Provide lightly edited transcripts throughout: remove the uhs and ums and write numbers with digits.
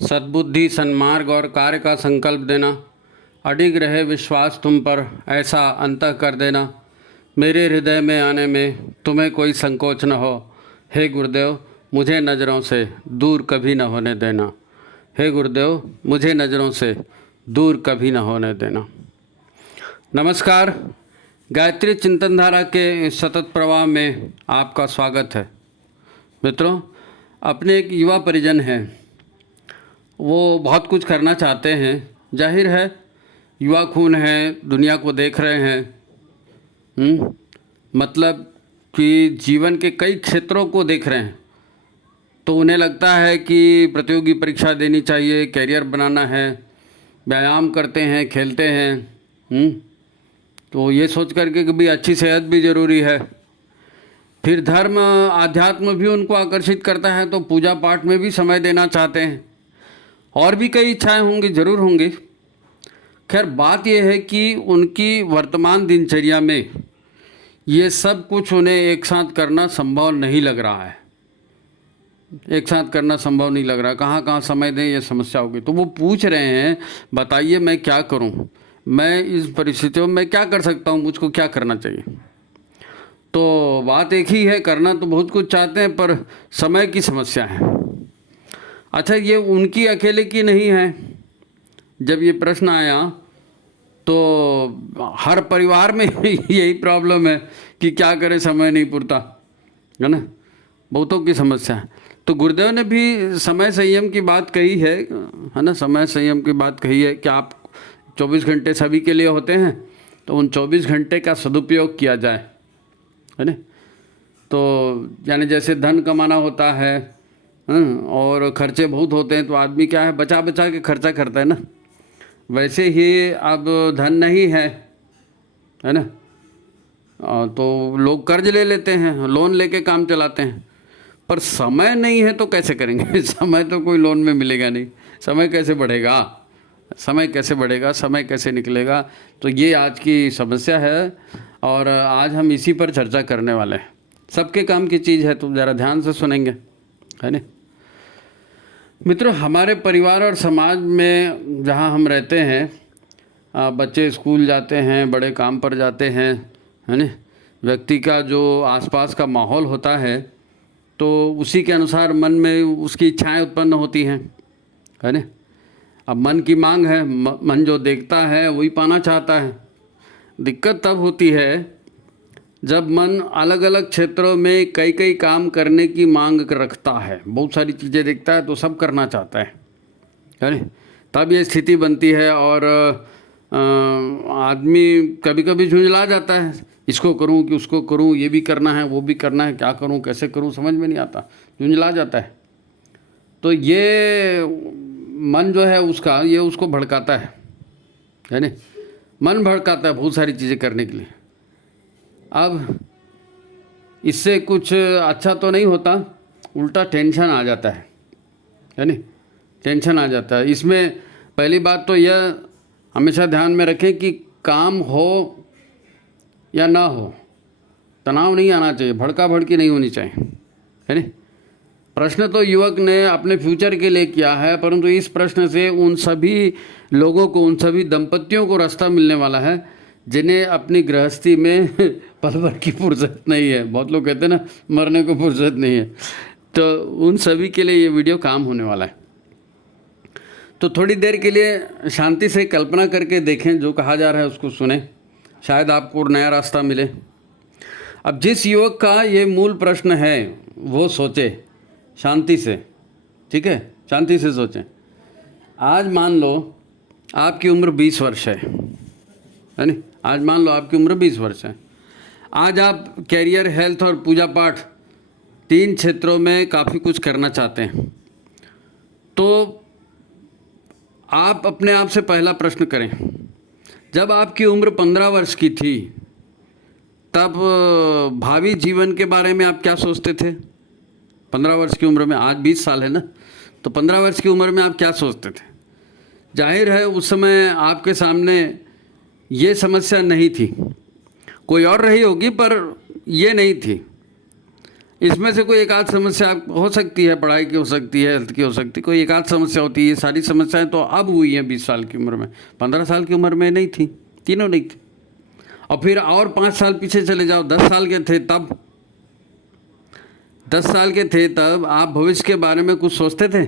सद्बुद्धि, सन्मार्ग और कार्य का संकल्प देना। अडिग रहे विश्वास तुम पर, ऐसा अंतः कर देना। मेरे हृदय में आने में तुम्हें कोई संकोच न हो। हे गुरुदेव, मुझे नज़रों से दूर कभी न होने देना। हे गुरुदेव, मुझे नज़रों से दूर कभी न होने देना। नमस्कार, गायत्री चिंतन धारा के सतत प्रवाह में आपका स्वागत है। मित्रों, अपने एक युवा परिजन हैं, वो बहुत कुछ करना चाहते हैं। जाहिर है, युवा खून है, दुनिया को देख रहे हैं। मतलब कि जीवन के कई क्षेत्रों को देख रहे हैं, तो उन्हें लगता है कि प्रतियोगी परीक्षा देनी चाहिए, कैरियर बनाना है, व्यायाम करते हैं, खेलते हैं। तो ये सोच करके कि भाई अच्छी सेहत भी ज़रूरी है। फिर धर्म आध्यात्म भी उनको आकर्षित करता है, तो पूजा पाठ में भी समय देना चाहते हैं। और भी कई इच्छाएं होंगी, ज़रूर होंगी। खैर, बात यह है कि उनकी वर्तमान दिनचर्या में ये सब कुछ उन्हें एक साथ करना संभव नहीं लग रहा है। एक साथ करना संभव नहीं लग रहा, कहाँ कहाँ समय दें, ये समस्या होगी। तो वो पूछ रहे हैं, बताइए मैं क्या करूं, मैं इस परिस्थितियों में क्या कर सकता हूं, मुझको क्या करना चाहिए। तो बात एक ही है, करना तो बहुत कुछ चाहते हैं, पर समय की समस्या है। अच्छा, ये उनकी अकेले की नहीं है। जब ये प्रश्न आया तो हर परिवार में यही प्रॉब्लम है कि क्या करें, समय नहीं पुरता, है ना। बहुतों की समस्या है। तो गुरुदेव ने भी समय संयम की बात कही है ना। समय संयम की बात कही है कि आप 24 घंटे सभी के लिए होते हैं, तो उन 24 घंटे का सदुपयोग किया जाए, है ना। तो यानी जैसे धन कमाना होता है और खर्चे बहुत होते हैं, तो आदमी क्या है, बचा बचा के खर्चा करता है ना। वैसे ही अब धन नहीं है ना, तो लोग कर्ज ले लेते हैं, लोन लेके काम चलाते हैं। पर समय नहीं है तो कैसे करेंगे समय तो कोई लोन में मिलेगा नहीं। समय कैसे बढ़ेगा, समय कैसे बढ़ेगा, समय कैसे निकलेगा। तो ये आज की समस्या है और आज हम इसी पर चर्चा करने वाले हैं। सबके काम की चीज़ है, तो ज़रा ध्यान से सुनेंगे, है ना। मित्रों, हमारे परिवार और समाज में जहाँ हम रहते हैं, बच्चे स्कूल जाते हैं, बड़े काम पर जाते हैं, है ना। व्यक्ति का जो आसपास का माहौल होता है, तो उसी के अनुसार मन में उसकी इच्छाएं उत्पन्न होती हैं, है ना। अब मन की मांग है, मन जो देखता है वही पाना चाहता है। दिक्कत तब होती है जब मन अलग अलग क्षेत्रों में कई कई काम करने की मांग रखता है, बहुत सारी चीज़ें देखता है, तो सब करना चाहता है ना। तब ये स्थिति बनती है और आदमी कभी कभी झुंझला जाता है, इसको करूं कि उसको करूं, ये भी करना है, वो भी करना है, क्या करूं, कैसे करूं, समझ में नहीं आता, झुंझला जाता है। तो ये मन जो है उसका, ये उसको भड़काता है ना। मन भड़काता है बहुत सारी चीज़ें करने के लिए। अब इससे कुछ अच्छा तो नहीं होता, उल्टा टेंशन आ जाता है ना। टेंशन आ जाता है। इसमें पहली बात तो यह हमेशा ध्यान में रखें कि काम हो या ना हो, तनाव नहीं आना चाहिए, भड़का भड़की नहीं होनी चाहिए, है ना। प्रश्न तो युवक ने अपने फ्यूचर के लिए किया है, परंतु इस प्रश्न से उन सभी लोगों को, उन सभी दंपतियों को रास्ता मिलने वाला है जिन्हें अपनी गृहस्थी में पल भर की फुर्सत नहीं है। बहुत लोग कहते हैं ना, मरने को फुर्सत नहीं है। तो उन सभी के लिए ये वीडियो काम होने वाला है। तो थोड़ी देर के लिए शांति से कल्पना करके देखें, जो कहा जा रहा है उसको सुने, शायद आपको नया रास्ता मिले। अब जिस युवक का ये मूल प्रश्न है वो सोचे शांति से, ठीक है, शांति से सोचें। आज मान लो आपकी उम्र 20 वर्ष है ना। आज मान लो आपकी उम्र 20 वर्ष है। आज आप कैरियर, हेल्थ और पूजा पाठ 3 क्षेत्रों में काफ़ी कुछ करना चाहते हैं। तो आप अपने आप से पहला प्रश्न करें, जब आपकी उम्र 15 वर्ष की थी, तब भावी जीवन के बारे में आप क्या सोचते थे? 15 वर्ष की उम्र में, आज 20 साल है ना, तो 15 वर्ष की उम्र में आप क्या सोचते थे? जाहिर है उस समय आपके सामने ये समस्या नहीं थी, कोई और रही होगी, पर ये नहीं थी। इसमें से कोई एक आध समस्या हो सकती है, पढ़ाई की हो सकती है, हेल्थ की हो सकती है, कोई एक आध समस्या होती है। ये सारी समस्याएं तो अब हुई हैं 20 साल की उम्र में, 15 साल की उम्र में नहीं थी, तीनों नहीं थी। और फिर और 5 साल पीछे चले जाओ, 10 साल के थे तब, 10 साल के थे तब आप भविष्य के बारे में कुछ सोचते थे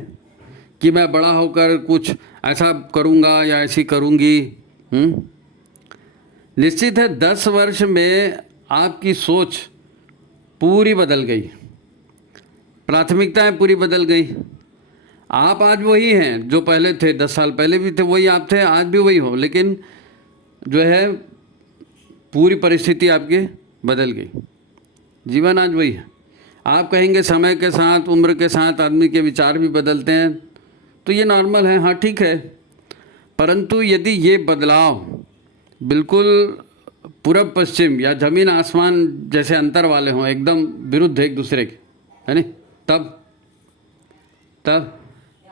कि मैं बड़ा होकर कुछ ऐसा करूँगा या ऐसी करूँगी? निश्चित है 10 वर्ष में आपकी सोच पूरी बदल गई, प्राथमिकताएं पूरी बदल गई। आप आज वही हैं जो पहले थे, 10 साल पहले भी थे वही आप थे, आज भी वही हो, लेकिन जो है पूरी परिस्थिति आपकी बदल गई। जीवन आज वही है। आप कहेंगे समय के साथ, उम्र के साथ आदमी के विचार भी बदलते हैं, तो ये नॉर्मल है, हाँ ठीक है। परंतु यदि ये बदलाव बिल्कुल पूरब पश्चिम या ज़मीन आसमान जैसे अंतर वाले हों, एकदम विरुद्ध एक दूसरे के, है नहीं, तब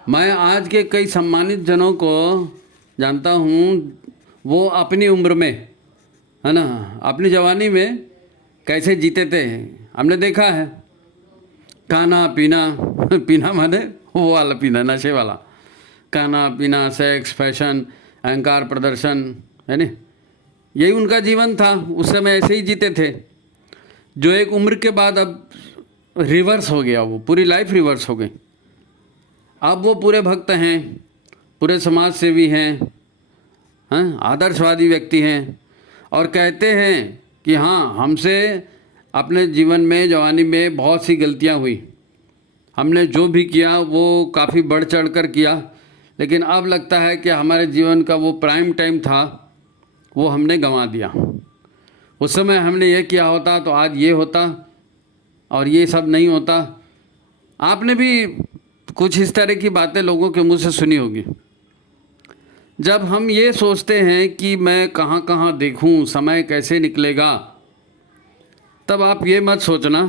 मैं आज के कई सम्मानित जनों को जानता हूँ, वो अपनी उम्र में, है ना, अपनी जवानी में कैसे जीते थे हमने देखा है। खाना पीना, पीना माने वो वाला पीना, नशे वाला, खाना पीना, सेक्स, फैशन, अहंकार प्रदर्शन, है नहीं, यही उनका जीवन था। उस समय ऐसे ही जीते थे, जो एक उम्र के बाद अब रिवर्स हो गया, वो पूरी लाइफ रिवर्स हो गई। अब वो पूरे भक्त हैं, पूरे समाज सेवी हैं, आदर्शवादी व्यक्ति हैं, और कहते हैं कि हाँ, हमसे अपने जीवन में, जवानी में बहुत सी गलतियाँ हुई, हमने जो भी किया वो काफ़ी बढ़ चढ़ कर किया, लेकिन अब लगता है कि हमारे जीवन का वो प्राइम टाइम था, वो हमने गंवा दिया। उस समय हमने ये किया होता तो आज ये होता, और ये सब नहीं होता। आपने भी कुछ इस तरह की बातें लोगों के मुंह से सुनी होगी। जब हम ये सोचते हैं कि मैं कहाँ कहाँ देखूँ, समय कैसे निकलेगा, तब आप ये मत सोचना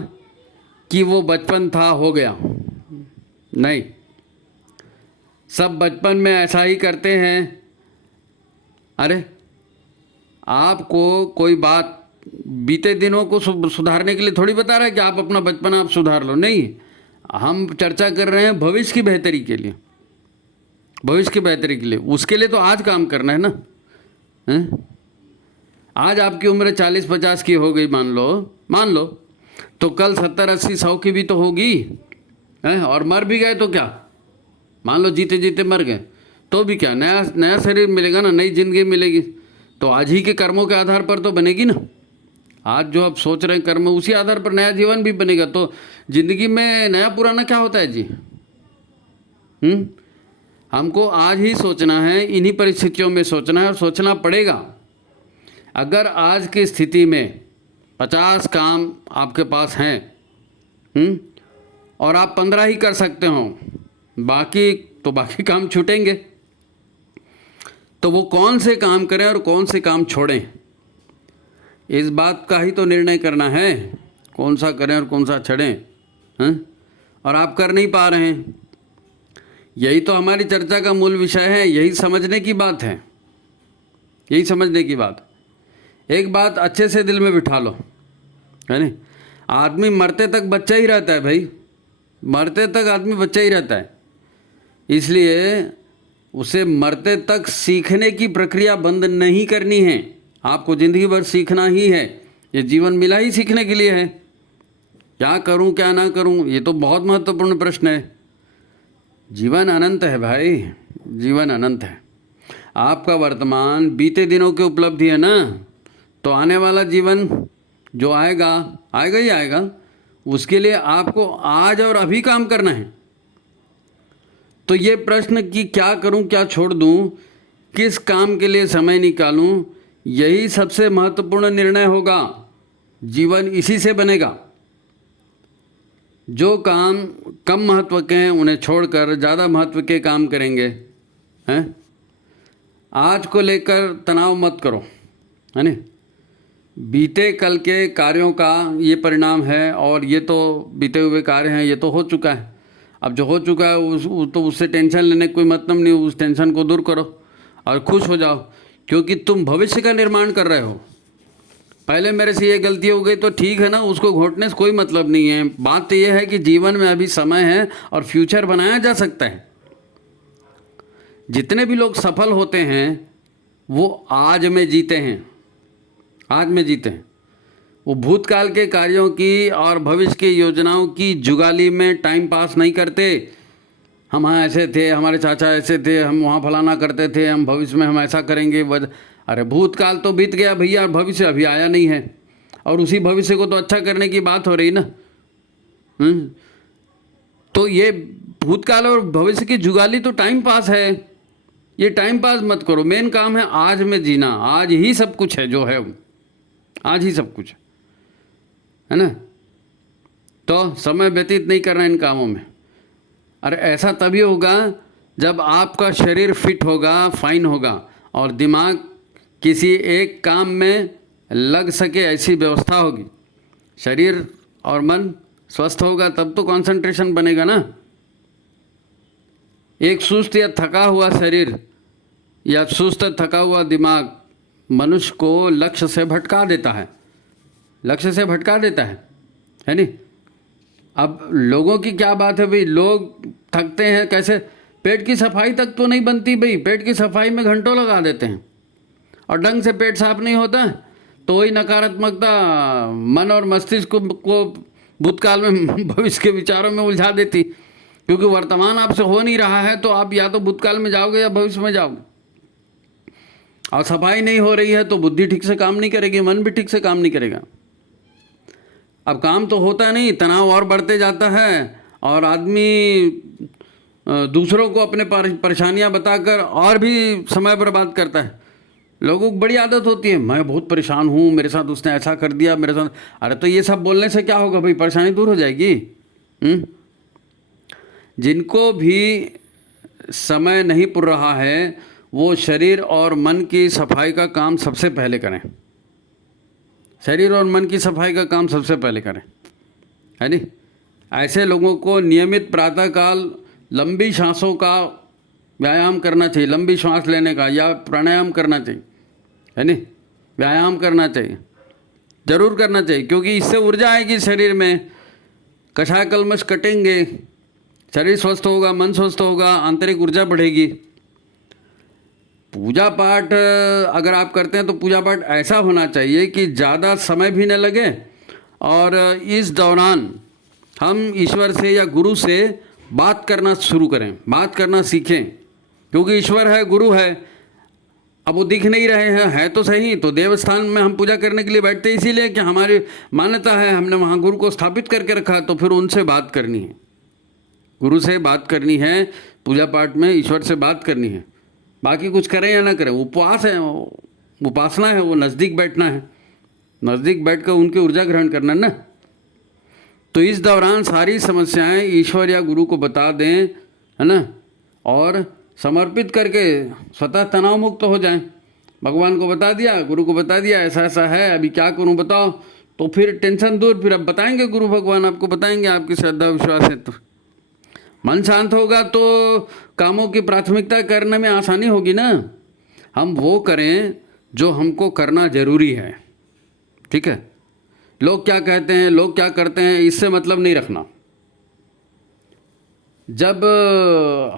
कि वो बचपन था, हो गया। नहीं, सब बचपन में ऐसा ही करते हैं। अरे आपको कोई बात बीते दिनों को सुधारने के लिए थोड़ी बता रहा है कि आप अपना बचपन आप सुधार लो, नहीं। हम चर्चा कर रहे हैं भविष्य की बेहतरी के लिए, भविष्य की बेहतरी के लिए। उसके लिए तो आज काम करना है ना, हैं? आज आपकी उम्र 40-50 की हो गई, मान लो, तो कल 70-80-100 की भी तो होगी, हैं? और मर भी गए तो क्या, मान लो जीते जीते मर गए तो भी क्या, नया शरीर मिलेगा ना, नई जिंदगी मिलेगी। तो आज ही के कर्मों के आधार पर तो बनेगी ना। आज जो आप सोच रहे हैं कर्म, उसी आधार पर नया जीवन भी बनेगा। तो जिंदगी में नया पुराना क्या होता है जी? हमको आज ही सोचना है, इन्हीं परिस्थितियों में सोचना है, और सोचना पड़ेगा। अगर आज की स्थिति में 50 काम आपके पास हैं, और आप 15 ही कर सकते हो, बाकी काम छूटेंगे। तो वो कौन से काम करें और कौन से काम छोड़ें, इस बात का ही तो निर्णय करना है, कौन सा करें और कौन सा छोड़ें, हैं? और आप कर नहीं पा रहे हैं। यही तो हमारी चर्चा का मूल विषय है, यही समझने की बात है, यही समझने की बात। एक बात अच्छे से दिल में बिठा लो, है नहीं, आदमी मरते तक बच्चा ही रहता है भाई, मरते तक आदमी बच्चा ही रहता है। इसलिए उसे मरते तक सीखने की प्रक्रिया बंद नहीं करनी है। आपको ज़िंदगी भर सीखना ही है, ये जीवन मिला ही सीखने के लिए है। क्या करूं क्या ना करूं, ये तो बहुत महत्वपूर्ण प्रश्न है। जीवन अनंत है भाई, जीवन अनंत है। आपका वर्तमान बीते दिनों की उपलब्धि है ना, तो आने वाला जीवन जो आएगा ही आएगा, उसके लिए आपको आज और अभी काम करना है। तो ये प्रश्न कि क्या करूं क्या छोड़ दूं, किस काम के लिए समय निकालूं, यही सबसे महत्वपूर्ण निर्णय होगा। जीवन इसी से बनेगा। जो काम कम महत्व के हैं उन्हें छोड़कर ज़्यादा महत्व के काम करेंगे, हैं? आज को लेकर तनाव मत करो, है ना। बीते कल के कार्यों का ये परिणाम है, और ये तो बीते हुए कार्य हैं, ये तो हो चुका है। अब जो हो चुका है तो उससे टेंशन लेने कोई मतलब नहीं। उस टेंशन को दूर करो और खुश हो जाओ, क्योंकि तुम भविष्य का निर्माण कर रहे हो। पहले मेरे से ये गलती हो गई तो ठीक है ना, उसको घोटने से कोई मतलब नहीं है। बात तो ये है कि जीवन में अभी समय है और फ्यूचर बनाया जा सकता है। जितने भी लोग सफल होते हैं वो आज में जीते हैं, आज में जीते हैं। वो भूतकाल के कार्यों की और भविष्य की योजनाओं की जुगाली में टाइम पास नहीं करते। हम वहाँ ऐसे थे, हमारे चाचा ऐसे थे, हम वहाँ फलाना करते थे, हम भविष्य में हम ऐसा करेंगे। अरे भूतकाल तो बीत गया भैया, भविष्य अभी आया नहीं है, और उसी भविष्य को तो अच्छा करने की बात हो रही ना। तो ये भूतकाल और भविष्य की जुगाली तो टाइम पास है, ये टाइम पास मत करो। मेन काम है आज में जीना। आज ही सब कुछ है, जो है आज ही सब कुछ है ना। तो समय व्यतीत नहीं करना इन कामों में। अरे ऐसा तभी होगा जब आपका शरीर फिट होगा, फाइन होगा, और दिमाग किसी एक काम में लग सके, ऐसी व्यवस्था होगी। शरीर और मन स्वस्थ होगा तब तो कंसंट्रेशन बनेगा ना। एक सुस्त या थका हुआ शरीर या सुस्त थका हुआ दिमाग मनुष्य को लक्ष्य से भटका देता है, लक्ष्य से भटका देता है नहीं। अब लोगों की क्या बात है भाई, लोग थकते हैं कैसे, पेट की सफाई तक तो नहीं बनती भाई, पेट की सफाई में घंटों लगा देते हैं, और ढंग से पेट साफ नहीं होता तो वही नकारात्मकता मन और मस्तिष्क को भूतकाल में भविष्य के विचारों में उलझा देती। क्योंकि वर्तमान आपसे हो नहीं रहा है तो आप या तो भूतकाल में जाओगे या भविष्य में जाओगे। और सफाई नहीं हो रही है तो बुद्धि ठीक से काम नहीं करेगी, मन भी ठीक से काम नहीं करेगा। अब काम तो होता नहीं, तनाव और बढ़ते जाता है, और आदमी दूसरों को अपने परेशानियां बताकर और भी समय बर्बाद करता है। लोगों को बड़ी आदत होती है, मैं बहुत परेशान हूँ, मेरे साथ उसने ऐसा कर दिया, मेरे साथ। अरे तो ये सब बोलने से क्या होगा भाई, परेशानी दूर हो जाएगी। जिनको भी समय नहीं पुर रहा है वो शरीर और मन की सफाई का काम सबसे पहले करें, शरीर और मन की सफाई का काम सबसे पहले करें, है नहीं। ऐसे लोगों को नियमित प्रातःकाल लंबी सांसों का व्यायाम करना चाहिए, लंबी सांस लेने का, या प्राणायाम करना चाहिए, है नहीं। व्यायाम करना चाहिए, जरूर करना चाहिए, क्योंकि इससे ऊर्जा आएगी शरीर में, कषाय कल्मश कटेंगे, शरीर स्वस्थ होगा, मन स्वस्थ होगा, आंतरिक ऊर्जा बढ़ेगी। पूजा पाठ अगर आप करते हैं तो पूजा पाठ ऐसा होना चाहिए कि ज़्यादा समय भी न लगे, और इस दौरान हम ईश्वर से या गुरु से बात करना शुरू करें, बात करना सीखें। क्योंकि ईश्वर है, गुरु है, अब वो दिख नहीं रहे हैं, है तो सही। तो देवस्थान में हम पूजा करने के लिए बैठते हैं इसीलिए कि हमारी मान्यता है, हमने वहाँ गुरु को स्थापित करके रखा, तो फिर उनसे बात करनी है, गुरु से बात करनी है, पूजा पाठ में ईश्वर से बात करनी है। बाकी कुछ करें या ना करें, उपवास है, उपासना है, वो नज़दीक बैठना है, नज़दीक बैठ कर उनकी ऊर्जा ग्रहण करना ना। तो इस दौरान सारी समस्याएं ईश्वर या गुरु को बता दें, है ना, और समर्पित करके स्वतः तनाव मुक्त हो जाएं। भगवान को बता दिया, गुरु को बता दिया, ऐसा ऐसा है, अभी क्या करूं बताओ, तो फिर टेंशन दूर। फिर अब बताएंगे गुरु भगवान आपको बताएंगे, आपकी श्रद्धा विश्वास है तो मन शांत होगा, तो कामों की प्राथमिकता करने में आसानी होगी ना। हम वो करें जो हमको करना जरूरी है, ठीक है। लोग क्या कहते हैं, लोग क्या करते हैं, इससे मतलब नहीं रखना। जब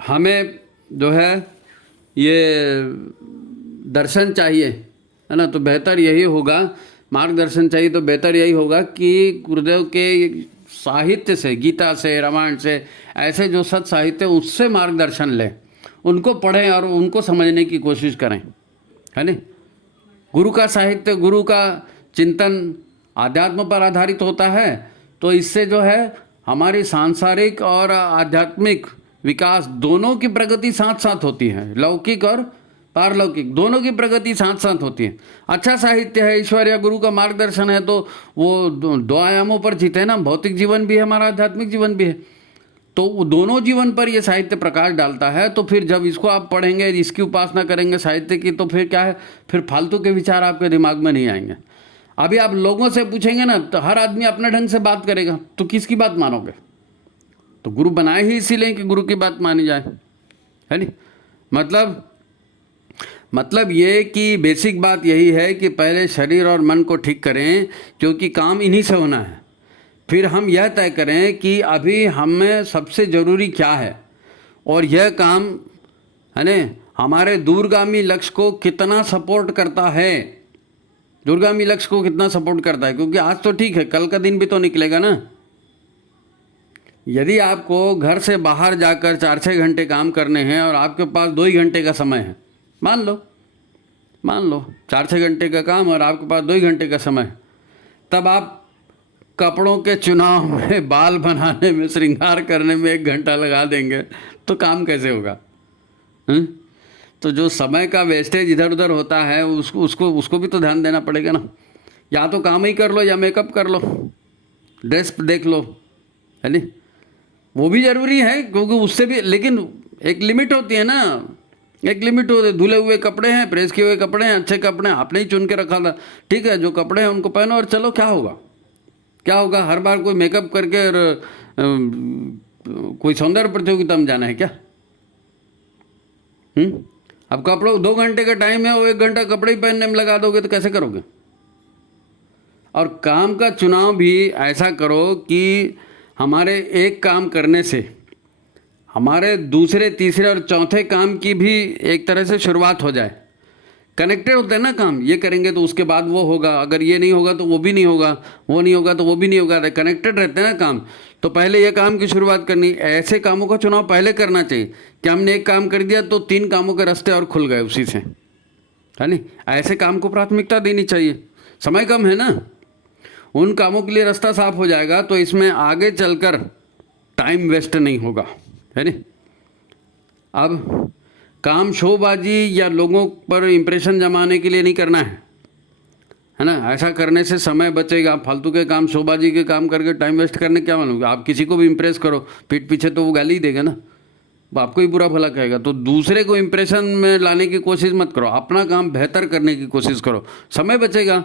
हमें जो है ये दर्शन चाहिए, है ना, तो बेहतर यही होगा, मार्गदर्शन चाहिए तो बेहतर यही होगा कि गुरुदेव के साहित्य से, गीता से, रामायण से, ऐसे जो सत साहित्य उससे मार्गदर्शन लें, उनको पढ़ें और उनको समझने की कोशिश करें, है नहीं। गुरु का साहित्य, गुरु का चिंतन आध्यात्म पर आधारित होता है, तो इससे जो है हमारी सांसारिक और आध्यात्मिक विकास दोनों की प्रगति साथ साथ होती है, लौकिक और पारलौकिक दोनों की प्रगति साथ साथ होती है। अच्छा साहित्य है, ईश्वर या गुरु का मार्गदर्शन है, तो वो दो आयामों पर जीते ना, भौतिक जीवन भी है, हमारा आध्यात्मिक जीवन भी है, तो वो दोनों जीवन पर ये साहित्य प्रकाश डालता है। तो फिर जब इसको आप पढ़ेंगे, इसकी उपासना करेंगे साहित्य की, तो फिर क्या है, फिर फालतू के विचार आपके दिमाग में नहीं आएंगे। अभी आप लोगों से पूछेंगे ना, तो हर आदमी अपने ढंग से बात करेगा, तो किसकी बात मानोगे। तो गुरु बनाए ही इसीलिए कि गुरु की बात मानी जाए, है नहीं। मतलब मतलब ये कि बेसिक बात यही है कि पहले शरीर और मन को ठीक करें, क्योंकि काम इन्हीं से होना है। फिर हम यह तय करें कि अभी हमें सबसे ज़रूरी क्या है, और यह काम है ना हमारे दूरगामी लक्ष्य को कितना सपोर्ट करता है, दूरगामी लक्ष्य को कितना सपोर्ट करता है। क्योंकि आज तो ठीक है, कल का दिन भी तो निकलेगा ना। यदि आपको घर से बाहर जाकर 4-6 घंटे काम करने हैं और आपके पास 2 ही घंटे का समय है, मान लो 4-6 घंटे का काम और आपके पास 2 ही घंटे का समय है, तब आप कपड़ों के चुनाव में, बाल बनाने में, श्रृंगार करने में 1 घंटा लगा देंगे तो काम कैसे होगा? तो जो समय का वेस्टेज इधर उधर होता है उसको भी तो ध्यान देना पड़ेगा ना। या तो काम ही कर लो या मेकअप कर लो, ड्रेस देख लो, है नहीं, वो भी ज़रूरी है क्योंकि उससे भी, लेकिन एक लिमिट होती है ना, एक लिमिट होती है। धुले हुए कपड़े हैं, प्रेस किए हुए कपड़े हैं, अच्छे कपड़े हैं, आपने ही चुन के रखा था, ठीक है, जो कपड़े हैं उनको पहनो और चलो। क्या होगा? हर बार कोई मेकअप करके और कोई सौंदर्य प्रतियोगिता में जाना है क्या? अब कपड़ों 2 घंटे का टाइम है, वो 1 घंटा कपड़े ही पहनने में लगा दोगे तो कैसे करोगे? और काम का चुनाव भी ऐसा करो कि हमारे एक काम करने से हमारे दूसरे, तीसरे और चौथे काम की भी एक तरह से शुरुआत हो जाए। कनेक्टेड होते हैं ना काम, ये करेंगे तो उसके बाद वो होगा, अगर ये नहीं होगा तो वो भी नहीं होगा, वो नहीं होगा तो वो भी नहीं होगा, कनेक्टेड रहते हैं ना काम। तो पहले ये काम की शुरुआत करनी, ऐसे कामों का चुनाव पहले करना चाहिए कि हमने एक काम कर दिया तो 3 कामों के रास्ते और खुल गए उसी से, है नहीं। ऐसे काम को प्राथमिकता देनी चाहिए, समय कम है ना, उन कामों के लिए रास्ता साफ हो जाएगा, तो इसमें आगे चलकर टाइम वेस्ट नहीं होगा, है नहीं। अब काम शोबाजी या लोगों पर इम्प्रेशन जमाने के लिए नहीं करना है ना। ऐसा करने से समय बचेगा। फालतू के काम, शोबाजी के काम करके टाइम वेस्ट करने क्या मालूम, आप किसी को भी इम्प्रेस करो पीठ पीछे तो वो गाली ही देगा ना, वो आपको ही बुरा भला कहेगा। तो दूसरे को इम्प्रेशन में लाने की कोशिश मत करो, अपना काम बेहतर करने की कोशिश करो, समय बचेगा,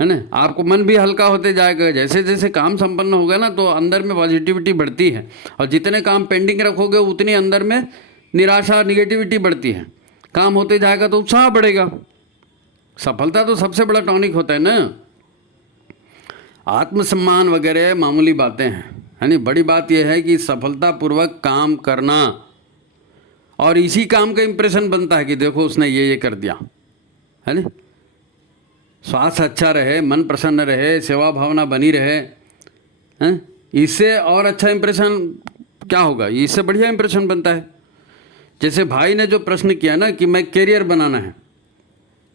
है ना। आपको मन भी हल्का होते जाएगा, जैसे जैसे काम संपन्न होगा ना तो अंदर में पॉजिटिविटी बढ़ती है, और जितने काम पेंडिंग रखोगे उतनी अंदर में निराशा, निगेटिविटी बढ़ती है। काम होते जाएगा तो उत्साह बढ़ेगा। सफलता तो सबसे बड़ा टॉनिक होता है ना। आत्मसम्मान वगैरह मामूली बातें हैं, है नहीं। बड़ी बात यह है कि सफलतापूर्वक काम करना, और इसी काम का इंप्रेशन बनता है कि देखो उसने ये कर दिया, है नहीं। स्वास्थ्य अच्छा रहे, मन प्रसन्न रहे, सेवा भावना बनी रहे, हैं, इससे और अच्छा इंप्रेशन क्या होगा? इससे बढ़िया इंप्रेशन बनता है। जैसे भाई ने जो प्रश्न किया ना कि मैं कैरियर बनाना है,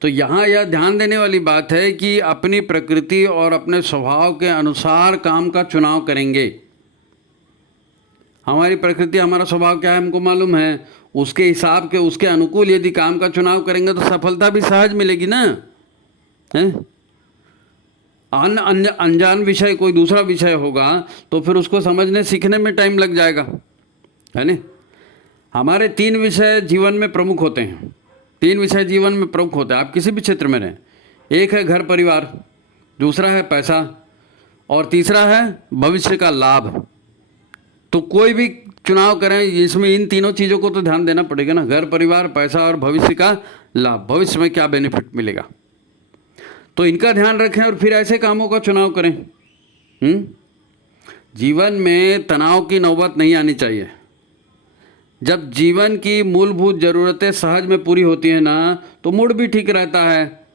तो यहाँ यह ध्यान देने वाली बात है कि अपनी प्रकृति और अपने स्वभाव के अनुसार काम का चुनाव करेंगे। हमारी प्रकृति, हमारा स्वभाव क्या है हमको मालूम है, उसके हिसाब के, उसके अनुकूल यदि काम का चुनाव करेंगे तो सफलता भी सहज मिलेगी ना, है। अनजान विषय कोई दूसरा विषय होगा तो फिर उसको समझने सीखने में टाइम लग जाएगा, है ना। हमारे 3 विषय जीवन में प्रमुख होते हैं, 3 विषय जीवन में प्रमुख होते हैं, आप किसी भी क्षेत्र में रहें। एक है घर परिवार, दूसरा है पैसा, और तीसरा है भविष्य का लाभ। तो कोई भी चुनाव करें इसमें इन तीनों चीज़ों को तो ध्यान देना पड़ेगा ना, घर परिवार, पैसा और भविष्य का लाभ, भविष्य में क्या बेनिफिट मिलेगा, तो इनका ध्यान रखें और फिर ऐसे कामों का चुनाव करें। जीवन में तनाव की नौबत नहीं आनी चाहिए। जब जीवन की मूलभूत ज़रूरतें सहज में पूरी होती हैं ना तो मूड भी ठीक रहता है,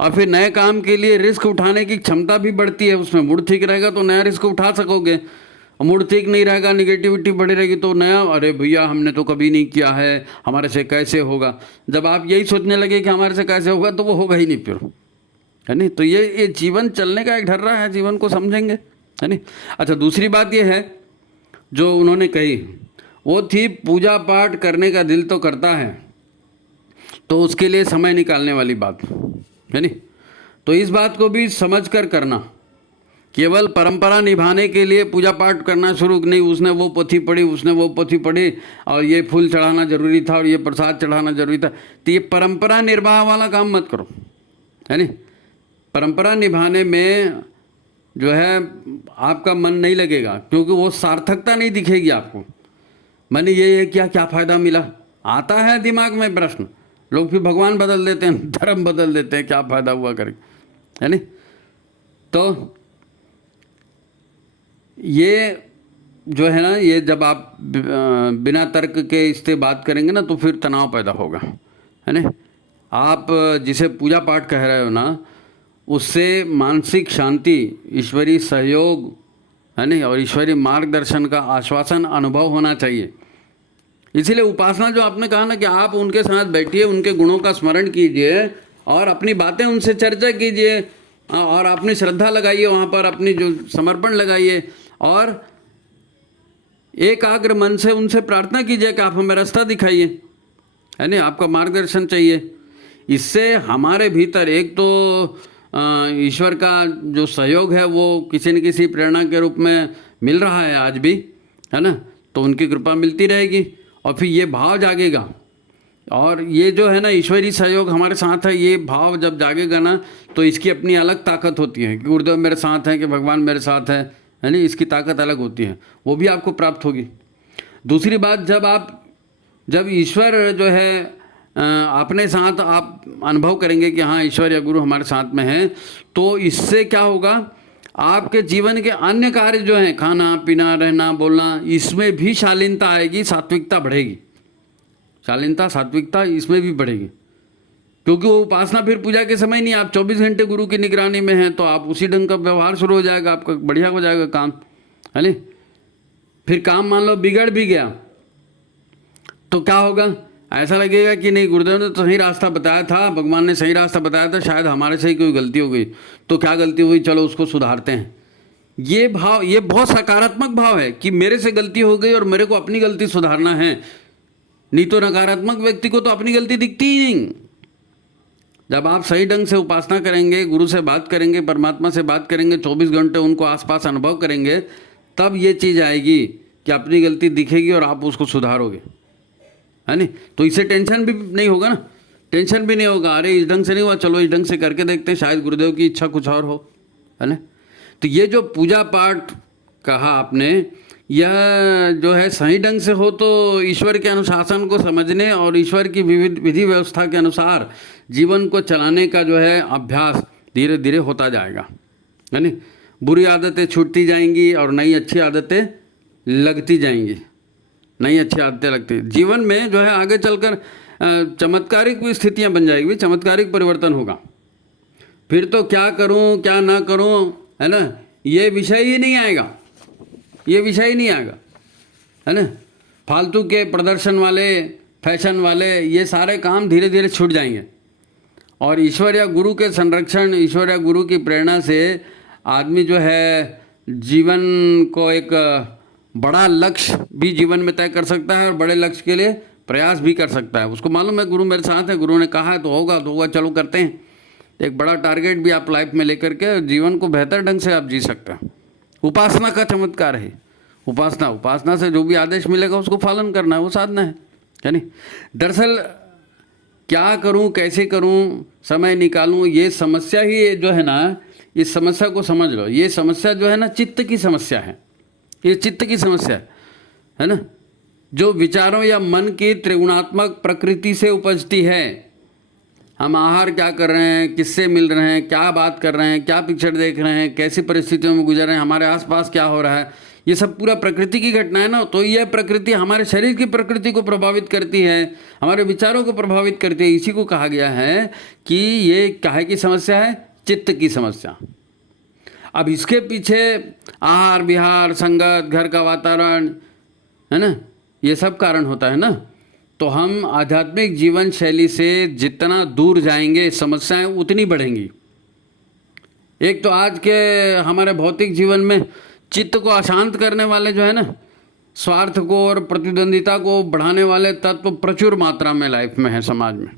और फिर नए काम के लिए रिस्क उठाने की क्षमता भी बढ़ती है। उसमें मूड ठीक रहेगा तो नया रिस्क उठा सकोगे, और मूड ठीक नहीं रहेगा, निगेटिविटी बढ़ी रहेगी तो नया, अरे भैया हमने तो कभी नहीं किया है, हमारे से कैसे होगा। जब आप यही सोचने लगे कि हमारे से कैसे होगा तो वो होगा ही नहीं फिर, है नहीं। तो ये जीवन चलने का एक ढर्रा है, जीवन को समझेंगे, है नहीं। अच्छा, दूसरी बात ये है जो उन्होंने कही, वो थी पूजा पाठ करने का दिल तो करता है, तो उसके लिए समय निकालने वाली बात, है नहीं। तो इस बात को भी समझ कर करना, केवल परंपरा निभाने के लिए पूजा पाठ करना शुरू नहीं, उसने वो पोथी पढ़ी, उसने वो पोथी पढ़ी, और ये फूल चढ़ाना जरूरी था और ये प्रसाद चढ़ाना जरूरी था, तो ये परंपरा निर्वाह वाला काम मत करो, है नहीं। परंपरा निभाने में जो है आपका मन नहीं लगेगा, क्योंकि वो सार्थकता नहीं दिखेगी आपको। मैंने ये किया, क्या फ़ायदा मिला, आता है दिमाग में प्रश्न, लोग फिर भगवान बदल देते हैं, धर्म बदल देते हैं, क्या फायदा हुआ करके, है नहीं। तो ये जो है ना, ये जब आप बिना तर्क के इससे बात करेंगे ना तो फिर तनाव पैदा होगा, है ना। आप जिसे पूजा पाठ कह रहे हो ना, उससे मानसिक शांति, ईश्वरीय सहयोग, है नहीं, और ईश्वरीय मार्गदर्शन का आश्वासन अनुभव होना चाहिए। इसीलिए उपासना जो आपने कहा ना कि आप उनके साथ बैठिए, उनके गुणों का स्मरण कीजिए और अपनी बातें उनसे चर्चा कीजिए और अपनी श्रद्धा लगाइए वहाँ पर, अपनी जो समर्पण लगाइए और एकाग्र मन से उनसे प्रार्थना कीजिए कि आप हमें रास्ता दिखाइए, है नहीं, आपका मार्गदर्शन चाहिए। इससे हमारे भीतर एक तो ईश्वर का जो सहयोग है वो किसी न किसी प्रेरणा के रूप में मिल रहा है आज भी, है ना, तो उनकी कृपा मिलती रहेगी और फिर ये भाव जागेगा। और ये जो है ना ईश्वरीय सहयोग हमारे साथ है, ये भाव जब जागेगा ना तो इसकी अपनी अलग ताकत होती है कि गुरुदेव मेरे साथ हैं, कि भगवान मेरे साथ है नहीं, इसकी ताकत अलग होती है, वो भी आपको प्राप्त होगी। दूसरी बात, जब ईश्वर जो है अपने साथ आप अनुभव करेंगे कि हाँ ईश्वर या गुरु हमारे साथ में है, तो इससे क्या होगा, आपके जीवन के अन्य कार्य जो हैं, खाना पीना रहना बोलना, इसमें भी शालीनता आएगी, सात्विकता बढ़ेगी। शालीनता सात्विकता इसमें भी बढ़ेगी, क्योंकि वो उपासना फिर पूजा के समय नहीं, आप 24 घंटे गुरु की निगरानी में हैं, तो आप उसी ढंग का व्यवहार शुरू हो जाएगा, आपका बढ़िया हो जाएगा काम, है नहीं। फिर काम मान लो बिगड़ भी गया तो क्या होगा, ऐसा लगेगा कि नहीं गुरुदेव ने तो सही रास्ता बताया था, भगवान ने सही रास्ता बताया था, शायद हमारे से ही कोई गलती हो गई, तो क्या गलती हुई, चलो उसको सुधारते हैं। ये भाव, ये बहुत सकारात्मक भाव है कि मेरे से गलती हो गई और मेरे को अपनी गलती सुधारना है। नहीं तो नकारात्मक व्यक्ति को तो अपनी गलती दिखती ही नहीं। जब आप सही ढंग से उपासना करेंगे, गुरु से बात करेंगे, परमात्मा से बात करेंगे, 24 घंटे उनको आसपास अनुभव करेंगे, तब ये चीज़ आएगी कि अपनी गलती दिखेगी और आप उसको सुधारोगे, है नहीं। तो इससे टेंशन भी नहीं होगा ना, टेंशन भी नहीं होगा, अरे इस ढंग से नहीं हुआ, चलो इस ढंग से करके देखते हैं, शायद गुरुदेव की इच्छा कुछ और हो, है ना। तो ये जो पूजा पाठ कहा आपने, यह जो है सही ढंग से हो तो ईश्वर के अनुशासन को समझने और ईश्वर की विविध विधि व्यवस्था के अनुसार जीवन को चलाने का जो है अभ्यास धीरे धीरे होता जाएगा, है नहीं। बुरी आदतें छूटती जाएंगी और नई अच्छी आदतें लगती जाएंगी, नई अच्छी आदतें लगती, जीवन में जो है आगे चलकर चमत्कारिक स्थितियां बन जाएगी, चमत्कारिक परिवर्तन होगा। फिर तो क्या करूं क्या ना करूं, है ना, ये विषय ही नहीं आएगा, ये विषय ही नहीं आएगा, है ना। फालतू के प्रदर्शन वाले, फैशन वाले, ये सारे काम धीरे धीरे छूट जाएंगे और ईश्वर या गुरु के संरक्षण, ईश्वर या गुरु की प्रेरणा से आदमी जो है जीवन को एक बड़ा लक्ष्य भी जीवन में तय कर सकता है और बड़े लक्ष्य के लिए प्रयास भी कर सकता है। उसको मालूम है गुरु मेरे साथ है, गुरु ने कहा है तो होगा, चलो करते हैं। एक बड़ा टारगेट भी आप लाइफ में लेकर के जीवन को बेहतर ढंग से आप जी सकते हैं। उपासना का चमत्कार है, उपासना से जो भी आदेश मिलेगा उसको पालन करना है, वो साधना है नहीं। दरअसल क्या करूं, कैसे करूं, समय निकालूं, ये समस्या ही जो है ना, इस समस्या को समझ लो। ये समस्या जो है ना चित्त की समस्या है, ये चित्त की समस्या है ना, जो विचारों या मन की त्रिगुणात्मक प्रकृति से उपजती है। हम आहार क्या कर रहे हैं, किससे मिल रहे हैं, क्या बात कर रहे हैं, क्या पिक्चर देख रहे हैं, कैसी परिस्थितियों में गुजर रहे हैं, हमारे आसपास क्या हो रहा है, ये सब पूरा प्रकृति की घटना है ना। तो यह प्रकृति हमारे शरीर की प्रकृति को प्रभावित करती है, हमारे विचारों को प्रभावित करती है। इसी को कहा गया है कि ये काहे की समस्या है, चित्त की समस्या। अब इसके पीछे आहार विहार, संगत, घर का वातावरण, है ना, ये सब कारण होता है ना। तो हम आध्यात्मिक जीवन शैली से जितना दूर जाएंगे समस्याएं उतनी बढ़ेंगी। एक तो आज के हमारे भौतिक जीवन में चित्त को अशांत करने वाले जो है ना, स्वार्थ को और प्रतिद्वंदिता को बढ़ाने वाले तत्व प्रचुर मात्रा में लाइफ में है, समाज में।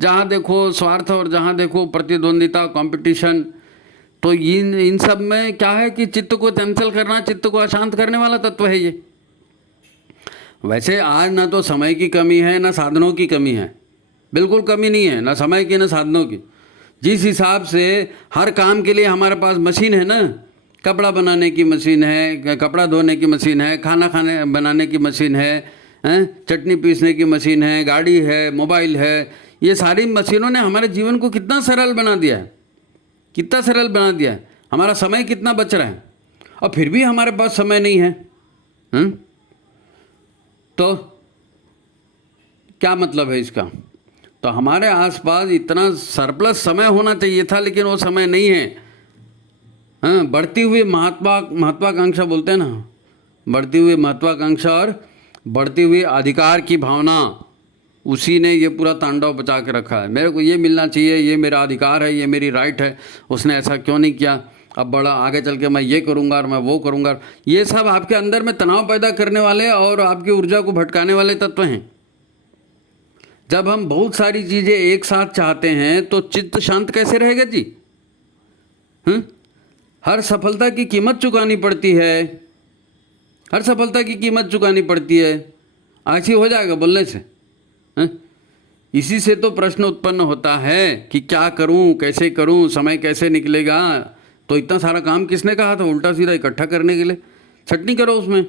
जहाँ देखो स्वार्थ और जहाँ देखो प्रतिद्वंदिता, कंपटीशन, तो इन सब में क्या है कि चित्त को चंचल करना, चित्त को अशांत करने वाला तत्व है ये। वैसे आज ना तो समय की कमी है, ना साधनों की कमी है, बिल्कुल कमी नहीं है, ना समय की ना साधनों की। जिस हिसाब से हर काम के लिए हमारे पास मशीन है ना, कपड़ा बनाने की मशीन है, कपड़ा धोने की मशीन है, खाना बनाने की मशीन है हैं, चटनी पीसने की मशीन है, गाड़ी है, मोबाइल है, ये सारी मशीनों ने हमारे जीवन को कितना सरल बना दिया है, कितना सरल बना दिया है, हमारा समय कितना बच रहा है, और फिर भी हमारे पास समय नहीं है। तो क्या मतलब है इसका? तो हमारे आसपास इतना सरप्लस समय होना चाहिए था, लेकिन वो समय नहीं है। हाँ, बढ़ती हुई महत्वाकांक्षा बोलते हैं ना, बढ़ती हुई महत्वाकांक्षा और बढ़ती हुई अधिकार की भावना, उसी ने ये पूरा तांडव बचा के रखा है। मेरे को ये मिलना चाहिए, ये मेरा अधिकार है, ये मेरी राइट है, उसने ऐसा क्यों नहीं किया, अब बड़ा आगे चल के मैं ये करूँगा और मैं वो करूँगा। ये सब आपके अंदर में तनाव पैदा करने वाले और आपकी ऊर्जा को भटकाने वाले तत्व हैं। जब हम बहुत सारी चीज़ें एक साथ चाहते हैं तो चित्त शांत कैसे रहेगा जी? हर सफलता की कीमत चुकानी पड़ती है, हर सफलता की कीमत चुकानी पड़ती है। ऐसी हो जाएगा बोलने से? इसी से तो प्रश्न उत्पन्न होता है कि क्या करूं, कैसे करूं, समय कैसे निकलेगा। तो इतना सारा काम किसने कहा था उल्टा सीधा इकट्ठा करने के लिए? छटनी करो उसमें।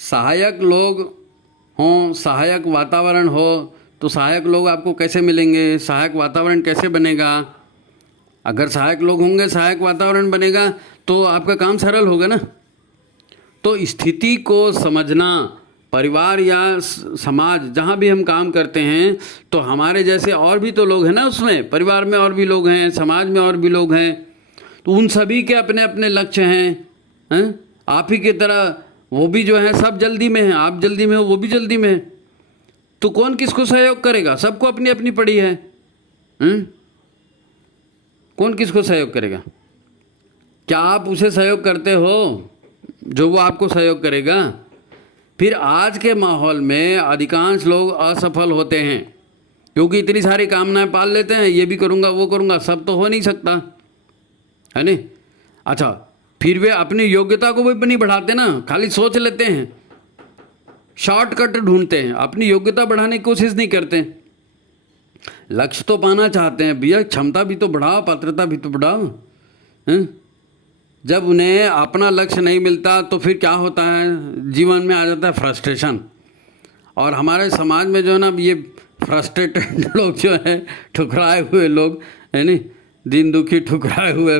सहायक लोग हों, सहायक वातावरण हो, तो सहायक लोग आपको कैसे मिलेंगे, सहायक वातावरण कैसे बनेगा? अगर सहायक लोग होंगे, सहायक वातावरण बनेगा, तो आपका काम सरल होगा ना। तो स्थिति को समझना, परिवार या समाज जहाँ भी हम काम करते हैं, तो हमारे जैसे और भी तो लोग हैं ना उसमें, परिवार में और भी लोग हैं, समाज में और भी लोग हैं, तो उन सभी के अपने अपने लक्ष्य हैं। आप ही की तरह वो भी जो है सब जल्दी में हैं, आप जल्दी में हो, वो भी जल्दी में है, तो कौन किसको सहयोग करेगा? सबको अपनी अपनी पड़ी है। कौन किसको सहयोग करेगा? क्या आप उसे सहयोग करते हो जो वो आपको सहयोग करेगा? फिर आज के माहौल में अधिकांश लोग असफल होते हैं क्योंकि इतनी सारी कामनाएं पाल लेते हैं, ये भी करूँगा वो करूँगा, सब तो हो नहीं सकता है नहीं। अच्छा, फिर वे अपनी योग्यता को भी नहीं बढ़ाते ना, खाली सोच लेते हैं, शॉर्टकट ढूंढते हैं, अपनी योग्यता बढ़ाने की कोशिश नहीं करते। लक्ष्य तो पाना चाहते हैं भैया, क्षमता भी तो बढ़ाओ, पात्रता भी तो बढ़ाओ। जब उन्हें अपना लक्ष्य नहीं मिलता तो फिर क्या होता है? जीवन में आ जाता है फ्रस्ट्रेशन। और हमारे समाज में जो है ना, ये फ्रस्ट्रेटेड लोग जो हैं, ठुकराए हुए लोग है नहीं, दिन दुखी ठुकराए हुए,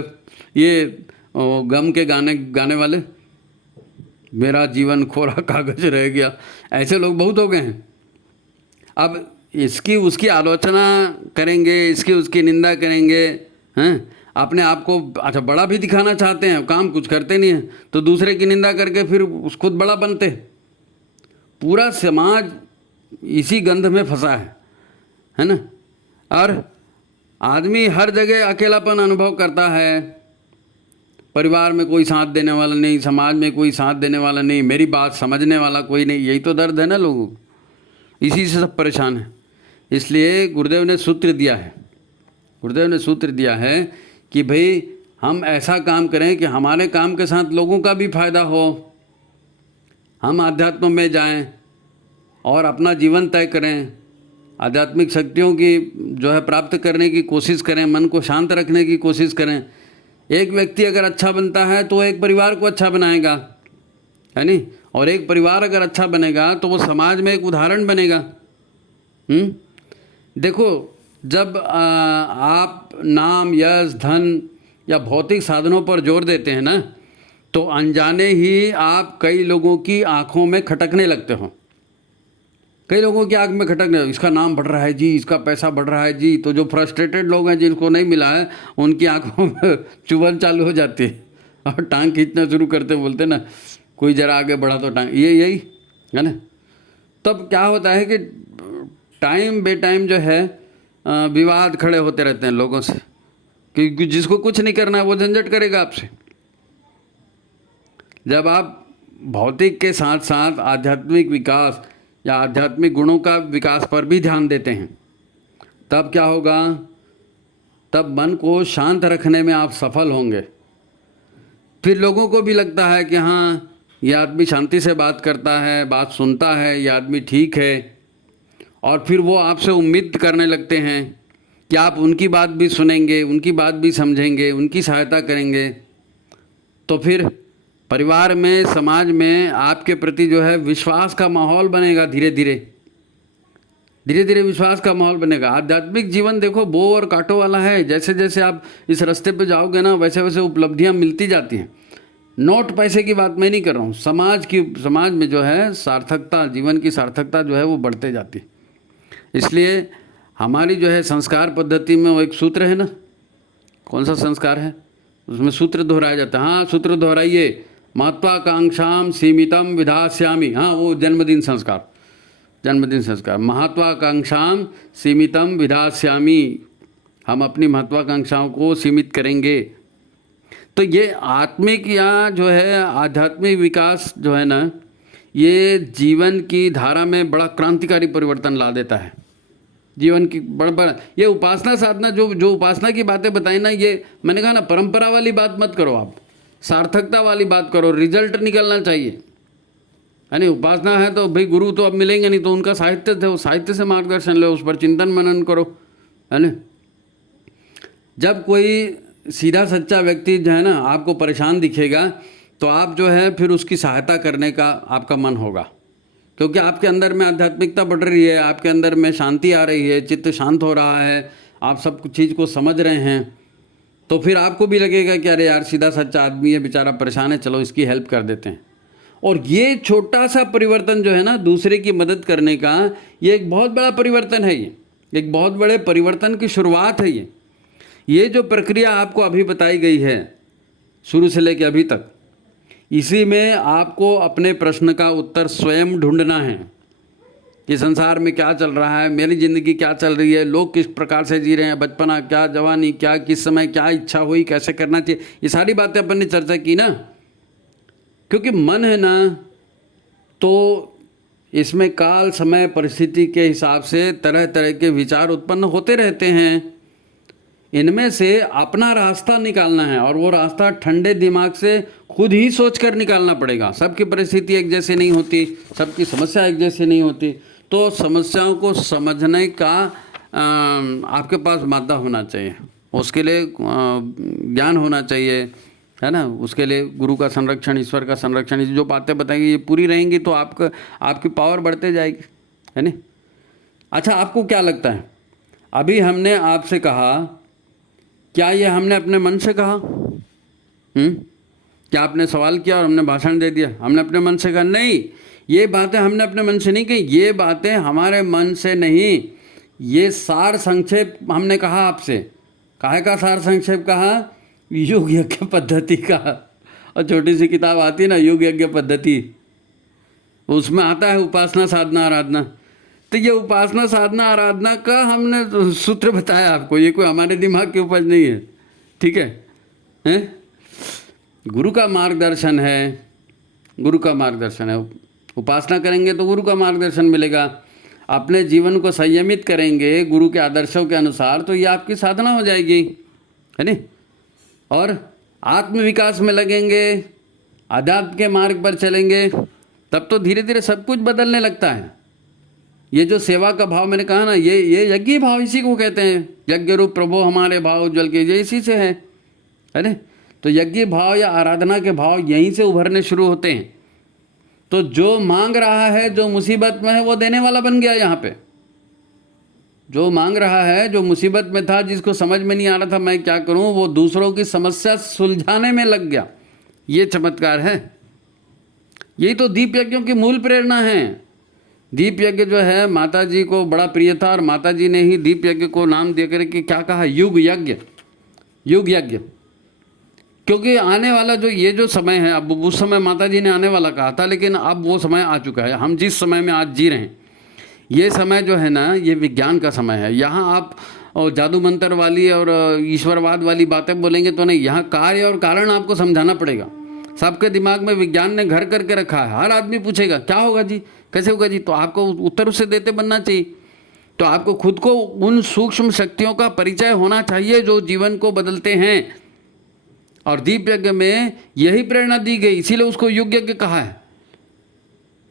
ये गम के गाने वाले, मेरा जीवन कोरा कागज रह गया, ऐसे लोग बहुत हो गए हैं। अब इसकी उसकी आलोचना करेंगे, इसकी उसकी निंदा करेंगे, हैं, अपने आप को अच्छा बड़ा भी दिखाना चाहते हैं, काम कुछ करते नहीं हैं, तो दूसरे की निंदा करके फिर खुद बड़ा बनते। पूरा समाज इसी गंध में फंसा है ना। और आदमी हर जगह अकेलापन अनुभव करता है, परिवार में कोई साथ देने वाला नहीं, समाज में कोई साथ देने वाला नहीं, मेरी बात समझने वाला कोई नहीं। यही तो दर्द है ना लोगों को, इसी से सब परेशान है। इसलिए गुरुदेव ने सूत्र दिया है, गुरुदेव ने सूत्र दिया है कि भाई हम ऐसा काम करें कि हमारे काम के साथ लोगों का भी फायदा हो, हम आध्यात्म में जाएं और अपना जीवन तय करें, आध्यात्मिक शक्तियों की जो है प्राप्त करने की कोशिश करें, मन को शांत रखने की कोशिश करें। एक व्यक्ति अगर अच्छा बनता है तो एक परिवार को अच्छा बनाएगा, है नहीं, और एक परिवार अगर अच्छा बनेगा तो वो समाज में एक उदाहरण बनेगा। देखो, जब आप नाम, यश, धन या भौतिक साधनों पर जोर देते हैं ना, तो अनजाने ही आप कई लोगों की आंखों में खटकने लगते हो। कई लोगों की आंख में खटकने, इसका नाम बढ़ रहा है जी, इसका पैसा बढ़ रहा है जी, तो जो फ्रस्ट्रेटेड लोग हैं, जिनको नहीं मिला है, उनकी आंखों में चुभन चालू हो जाती है और टांग खींचना शुरू करते, बोलते ना कोई ज़रा आगे बढ़ा तो टांग, यही है ना। तब क्या होता है कि टाइम बे टाइम जो है विवाद खड़े होते रहते हैं लोगों से, क्योंकि जिसको कुछ नहीं करना है वो झंझट करेगा आपसे। जब आप भौतिक के साथ साथ आध्यात्मिक विकास या आध्यात्मिक गुणों का विकास पर भी ध्यान देते हैं, तब क्या होगा? तब मन को शांत रखने में आप सफल होंगे। फिर लोगों को भी लगता है कि हाँ, ये आदमी शांति से बात करता है, बात सुनता है, ये आदमी ठीक है, और फिर वो आपसे उम्मीद करने लगते हैं कि आप उनकी बात भी सुनेंगे, उनकी बात भी समझेंगे, उनकी सहायता करेंगे। तो फिर परिवार में, समाज में आपके प्रति जो है विश्वास का माहौल बनेगा। धीरे धीरे विश्वास का माहौल बनेगा। आध्यात्मिक जीवन देखो बो और कांटों वाला है। जैसे जैसे आप इस रास्ते पे जाओगे ना, वैसे वैसे उपलब्धियां मिलती जाती हैं। नोट पैसे की बात मैं नहीं कर रहा हूँ, समाज में जो है सार्थकता, जीवन की सार्थकता जो है वो बढ़ते जाती है। इसलिए हमारी जो है संस्कार पद्धति में वो एक सूत्र है ना, कौन सा संस्कार है उसमें सूत्र दोहराया जाता है। हाँ, सूत्र दोहराइए, महत्वाकांक्षाम सीमितम विधास्यामि। हाँ, वो जन्मदिन संस्कार, महत्वाकांक्षाम सीमितम विधास्यामि। हम अपनी महत्वाकांक्षाओं को सीमित करेंगे। तो ये आत्मिक या जो है आध्यात्मिक विकास जो है ना, ये जीवन की धारा में बड़ा क्रांतिकारी परिवर्तन ला देता है। जीवन की बड़ा ये उपासना साधना, जो उपासना की बातें बताई ना, ये मैंने कहा ना, परंपरा वाली बात मत करो आप, सार्थकता वाली बात करो। रिजल्ट निकलना चाहिए, यानी उपासना है तो भाई गुरु तो अब मिलेंगे नहीं, तो उनका साहित्य थे, वो साहित्य से मार्गदर्शन लो, उस पर चिंतन मनन करो, है ना। जब कोई सीधा सच्चा व्यक्ति जो है ना आपको परेशान दिखेगा, तो आप जो है फिर उसकी सहायता करने का आपका मन होगा, क्योंकि आपके अंदर में आध्यात्मिकता बढ़ रही है, आपके अंदर में शांति आ रही है, चित्त शांत हो रहा है, आप सब कुछ चीज़ को समझ रहे हैं। तो फिर आपको भी लगेगा कि अरे यार सीधा सच्चा आदमी है, बेचारा परेशान है, चलो इसकी हेल्प कर देते हैं। और ये छोटा सा परिवर्तन जो है ना, दूसरे की मदद करने का, ये एक बहुत बड़ा परिवर्तन है। ये एक बहुत बड़े परिवर्तन की शुरुआत है। ये जो प्रक्रिया आपको अभी बताई गई है, शुरू से लेकर अभी तक, इसी में आपको अपने प्रश्न का उत्तर स्वयं ढूंढना है कि संसार में क्या चल रहा है, मेरी ज़िंदगी क्या चल रही है, लोग किस प्रकार से जी रहे हैं, बचपना क्या, जवानी क्या, किस समय क्या इच्छा हुई, कैसे करना चाहिए, ये सारी बातें अपन ने चर्चा की ना। क्योंकि मन है ना, तो इसमें काल समय परिस्थिति के हिसाब से तरह तरह के विचार उत्पन्न होते रहते हैं। इनमें से अपना रास्ता निकालना है, और वो रास्ता ठंडे दिमाग से खुद ही सोच कर निकालना पड़ेगा। सबकी परिस्थिति एक जैसी नहीं होती, सबकी समस्या एक जैसी नहीं होती, तो समस्याओं को समझने का आपके पास मादा होना चाहिए, उसके लिए ज्ञान होना चाहिए, है ना। उसके लिए गुरु का संरक्षण, ईश्वर का संरक्षण, जो बातें बताएंगी ये पूरी रहेंगी तो आपकी पावर बढ़ते जाएगी, है ना। अच्छा, आपको क्या लगता है, अभी हमने आपसे कहा, क्या ये हमने अपने मन से कहा? क्या आपने सवाल किया और हमने भाषण दे दिया, हमने अपने मन से कहा? नहीं, ये बातें हमने अपने मन से नहीं कही, ये बातें हमारे मन से नहीं, ये सार संक्षेप हमने कहा आपसे। काहे का सार संक्षेप कहा? योग यज्ञ पद्धति का। और छोटी सी किताब आती है ना, योग यज्ञ पद्धति, उसमें आता है उपासना साधना आराधना। तो ये उपासना साधना आराधना का हमने सूत्र बताया आपको, ये कोई हमारे दिमाग की उपज नहीं है, ठीक है, हैं? गुरु का मार्गदर्शन है, गुरु का मार्गदर्शन है। उपासना करेंगे तो गुरु का मार्गदर्शन मिलेगा। अपने जीवन को संयमित करेंगे गुरु के आदर्शों के अनुसार, तो ये आपकी साधना हो जाएगी, है नहीं। और आत्मविकास में लगेंगे, अध्यात्म के मार्ग पर चलेंगे, तब तो धीरे धीरे सब कुछ बदलने लगता है। ये जो सेवा का भाव मैंने कहा ना, ये यज्ञ भाव इसी को कहते हैं। यज्ञ रूप प्रभु हमारे भाव उज्ज्वल के, ये इसी से है ना। तो यज्ञ भाव या आराधना के भाव यहीं से उभरने शुरू होते हैं। तो जो मांग रहा है, जो मुसीबत में है, वो देने वाला बन गया। यहाँ पे जो मांग रहा है, जो मुसीबत में था, जिसको समझ में नहीं आ रहा था मैं क्या करूं, वो दूसरों की समस्या सुलझाने में लग गया। ये चमत्कार है। यही तो दीप यज्ञों की मूल प्रेरणा है। दीप यज्ञ जो है माता जी को बड़ा प्रिय था, और माता जी ने ही दीप यज्ञ को नाम देकर के क्या कहा? युग यज्ञ, युग यज्ञ। क्योंकि आने वाला जो ये जो समय है, अब उस समय माता जी ने आने वाला कहा था, लेकिन अब वो समय आ चुका है। हम जिस समय में आज जी रहे हैं, ये समय जो है ना, ये विज्ञान का समय है। यहाँ आप जादू मंत्र वाली और ईश्वरवाद वाली बातें बोलेंगे तो नहीं, यहाँ कार्य और कारण आपको समझाना पड़ेगा। सबके दिमाग में विज्ञान ने घर करके रखा है। हर आदमी पूछेगा क्या होगा जी, कैसे होगा जी, तो आपको उत्तर उससे देते बनना चाहिए। तो आपको खुद को उन सूक्ष्म शक्तियों का परिचय होना चाहिए जो जीवन को बदलते हैं। और दीप यज्ञ में यही प्रेरणा दी गई, इसीलिए उसको युग यज्ञ कहा है।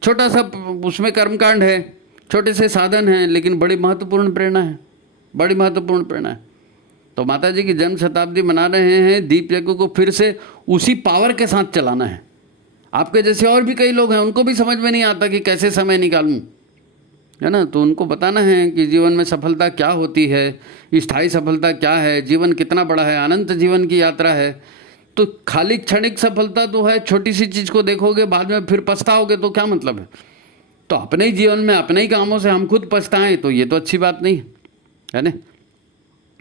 छोटा सा उसमें कर्मकांड है, छोटे से साधन हैं, लेकिन बड़ी महत्वपूर्ण प्रेरणा है, बड़ी महत्वपूर्ण प्रेरणा है। तो माता जी की जन्म शताब्दी मना रहे हैं, दीप यज्ञ को फिर से उसी पावर के साथ चलाना है। आपके जैसे और भी कई लोग हैं, उनको भी समझ में नहीं आता कि कैसे समय निकालूं, है ना। तो उनको बताना है कि जीवन में सफलता क्या होती है, स्थायी सफलता क्या है, जीवन कितना बड़ा है, अनंत जीवन की यात्रा है। तो खाली क्षणिक सफलता तो है, छोटी सी चीज़ को देखोगे बाद में फिर पछताओगे तो क्या मतलब है। तो अपने ही जीवन में अपने ही कामों से हम खुद पछताएं तो ये तो अच्छी बात नहीं है ना,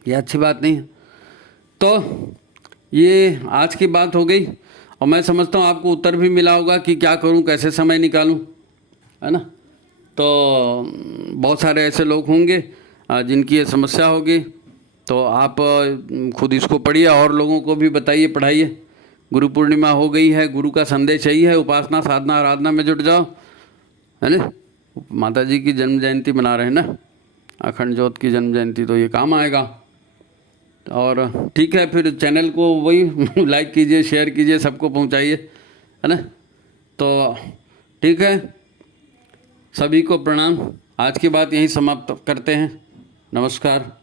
ये अच्छी बात नहीं है। तो ये आज की बात हो गई, और मैं समझता हूँ आपको उत्तर भी मिला होगा कि क्या करूँ, कैसे समय निकालूँ, है ना। तो बहुत सारे ऐसे लोग होंगे जिनकी ये समस्या होगी, तो आप खुद इसको पढ़िए और लोगों को भी बताइए, पढ़ाइए। गुरु पूर्णिमा हो गई है, गुरु का संदेश यही है, उपासना साधना आराधना में जुट जाओ, है ना। माता जी की जन्म जयंती मना रहे हैं ना, अखंड ज्योत की जन्म जयंती, तो ये काम आएगा। और ठीक है, फिर चैनल को वही लाइक कीजिए, शेयर कीजिए, सबको पहुंचाइए, है ना। तो ठीक है, सभी को प्रणाम। आज की बात यहीं समाप्त करते हैं। नमस्कार।